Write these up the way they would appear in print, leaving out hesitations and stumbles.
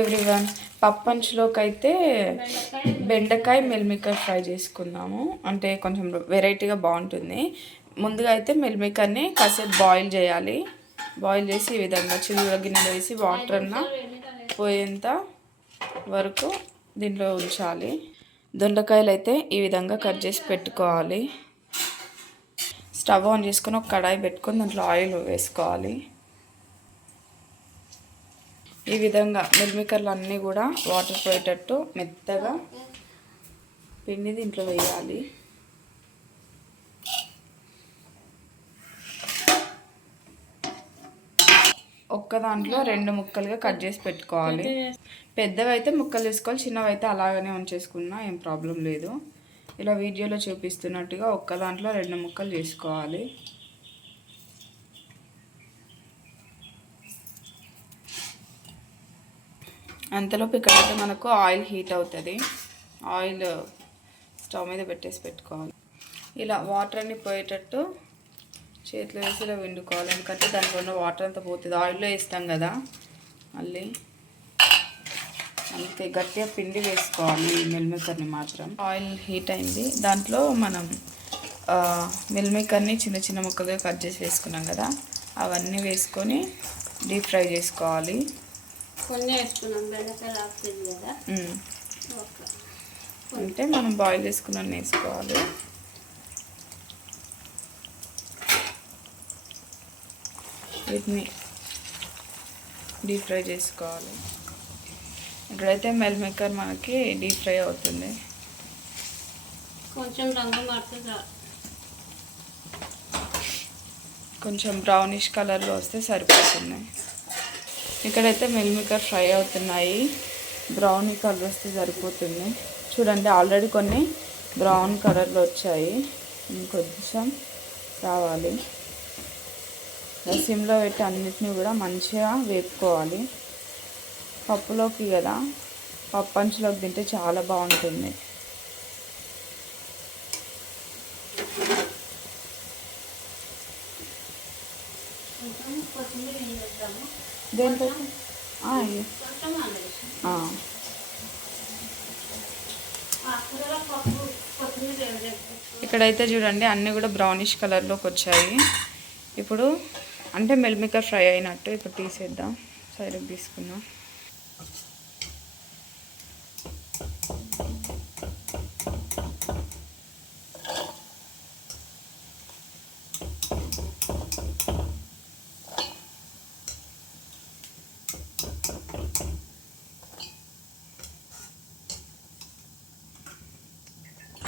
Everyone, పప్పంచులోకి అయితే బెండకాయ meal maker fry చేసుకుందాము. అంటే కొంచెం వెరైటీగా బాగుంటుంది. ముందుగా అయితే మిల్మేకర్ని కాసేపు బాయిల్ చేయాలి. బాయిల్ చేసి ఈ విధంగా చిల్లుల గిన్నెలో వేసి వాటర్ అన్న పోయేంత వరకు దీంట్లో ఉంచాలి. దొండకాయలు అయితే ఈ విధంగా కట్ చేసి పెట్టుకోవాలి. స్టవ్ ఆన్ చేసుకొని ఒక కడాయి పెట్టుకొని దాంట్లో ఆయిల్ వేసుకోవాలి. ఈ విధంగా మిల్మేకర్లు అన్నీ కూడా వాటర్ పోయేటట్టు మెత్తగా పిండి దీంట్లో వేయాలి. ఒక్క దాంట్లో 2 ముక్కలుగా కట్ చేసి పెట్టుకోవాలి. పెద్దవి అయితే ముక్కలు చేసుకోవాలి, చిన్నవి అయితే అలాగనే ఉంచేసుకున్నా ఏం ప్రాబ్లం లేదు. ఇలా వీడియోలో చూపిస్తున్నట్టుగా ఒక్క దాంట్లో 2 ముక్కలు చేసుకోవాలి. అంతలోపు ఇక్కడైతే మనకు ఆయిల్ హీట్ అవుతుంది. ఆయిల్ స్టవ్ మీద పెట్టుకోవాలి. ఇలా వాటర్ అన్ని పోయేటట్టు చేతిలో వేసి ఇలా వండుకోవాలి. ఎందుకంటే దాంట్లో ఉన్న వాటర్ అంతా పోతుంది. ఆయిల్లో వేస్తాం కదా, మళ్ళీ అంతే గట్టిగా పిండి వేసుకోవాలి. మిల్మేకర్ని మాత్రం ఆయిల్ హీట్ అయింది. దాంట్లో మనం మిల్మేకర్ని చిన్న చిన్న ముక్కలుగా కట్ చేసి వేసుకున్నాం కదా, అవన్నీ వేసుకొని డీప్ ఫ్రై చేసుకోవాలి. కొన్ని వేసుకున్నాం, బెండకాయ ఆకుతుంది కదా, అంటే మనం బాయిల్ చేసుకున్న వేసుకోవాలి. వీటిని డీప్ ఫ్రై చేసుకోవాలి. ఇక్కడైతే మిల్మేకర్ మనకి డీప్ ఫ్రై అవుతుంది. కొంచెం రంగు మారుతుంది, కొంచెం బ్రౌనిష్ కలర్లో వస్తే సరిపోతుంది. ఇక్కడైతే మిల్మేకర్ ఫ్రై అవుతున్నాయి. బ్రౌన్ కలర్ వస్తే సరిపోతుంది. చూడండి, ఆల్రెడీ కొన్ని బ్రౌన్ కలర్లో వచ్చాయి, ఇంకొంచెం రావాలి. సిమ్లో పెట్టి అన్నిటిని కూడా మంచిగా వేపుకోవాలి. పప్పులోకి కదా, పప్పు అంచులోకి తింటే చాలా బాగుంటుంది. దేంట్లో ఇక్కడైతే చూడండి అన్నీ కూడా బ్రౌనిష్ కలర్లోకి వచ్చాయి. ఇప్పుడు అంటే మిల్మేకర్ ఫ్రై అయినట్టు. ఇప్పుడు తీసేద్దాం, సైడ్కి తీసుకుందాం.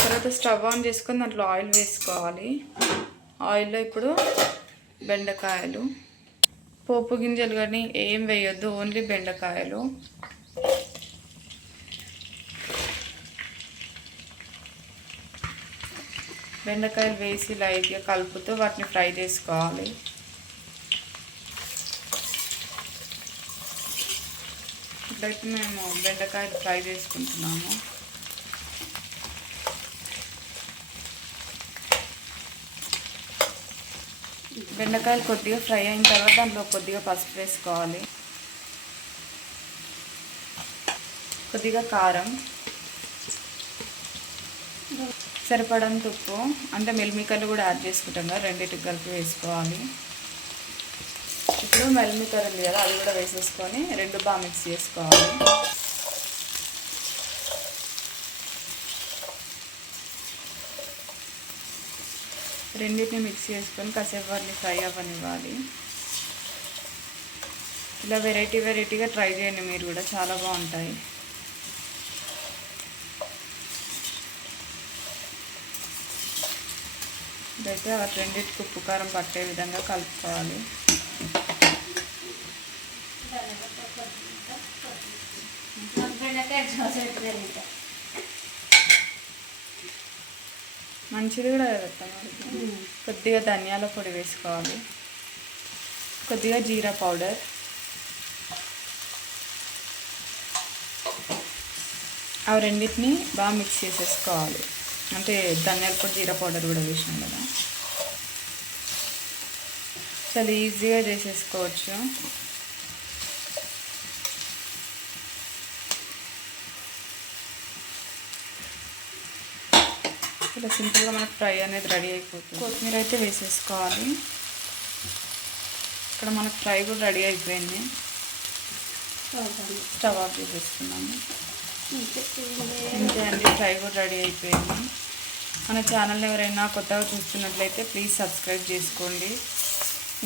తర్వాత స్టవ్ ఆన్ చేసుకొని దాంట్లో ఆయిల్ వేసుకోవాలి. ఆయిల్లో ఇప్పుడు బెండకాయలు, పోపు గింజలు కానీ ఏం వేయొద్దు, ఓన్లీ బెండకాయలు. బెండకాయలు వేసి లైట్గా కలుపుతూ వాటిని ఫ్రై చేసుకోవాలి. ఇప్పుడైతే మేము బెండకాయలు ఫ్రై చేసుకుంటున్నాము. బెండకాయలు కొద్దిగా ఫ్రై అయిన తర్వాత దాంట్లో కొద్దిగా పసుపు వేసుకోవాలి, కొద్దిగా కారం, సరిపడంత ఉప్పు. అంటే మిల్మేకర్లు కూడా యాడ్ చేసుకుంటాం కదా, రెండింటికి కలిపి వేసుకోవాలి. ఇప్పుడు మిల్మేకర్ ఉంది కదా, అది కూడా వేసేసుకొని రెండు బాగా మిక్స్ చేసుకోవాలి. రెండింటిని మిక్స్ చేసుకొని కాసేపు వాటిని ఫ్రై అవ్వనివ్వాలి. ఇలా వెరైటీగా ట్రై చేయండి మీరు కూడా, చాలా బాగుంటాయి. ఇదైతే ఆ రెండింటికి ఉప్పు కారం పట్టే విధంగా కలుపుకోవాలి. మంచిది కూడా పెట్టాలి. కొద్దిగా ధనియాల పొడి వేసుకోవాలి, కొద్దిగా జీరా పౌడర్, అవి రెండింటిని బాగా మిక్స్ చేసేసుకోవాలి. అంటే ధనియాల పొడి జీరా పౌడర్ కూడా వేసాం కదా, చాలా ఈజీగా చేసేసుకోవచ్చు. ఇలా సింపుల్గా మనకు ఫ్రై అనేది రెడీ అయిపోతుంది. కొత్తిమీర అయితే వేసేసుకోవాలి. ఇక్కడ మనకు ఫ్రై కూడా రెడీ అయిపోయింది. స్టవ్ ఆఫ్ చేసేసుకున్నాము. ఇంతే అండి, ఫ్రై కూడా రెడీ అయిపోయింది. మన ఛానల్ ఎవరైనా కొత్తగా చూస్తున్నట్లయితే ప్లీజ్ సబ్స్క్రైబ్ చేసుకోండి.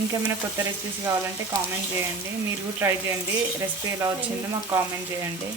ఇంకేమైనా కొత్త రెసిపీస్ కావాలంటే కామెంట్ చేయండి. మీరు కూడా ట్రై చేయండి. రెసిపీ ఎలా వచ్చిందో మాకు కామెంట్ చేయండి.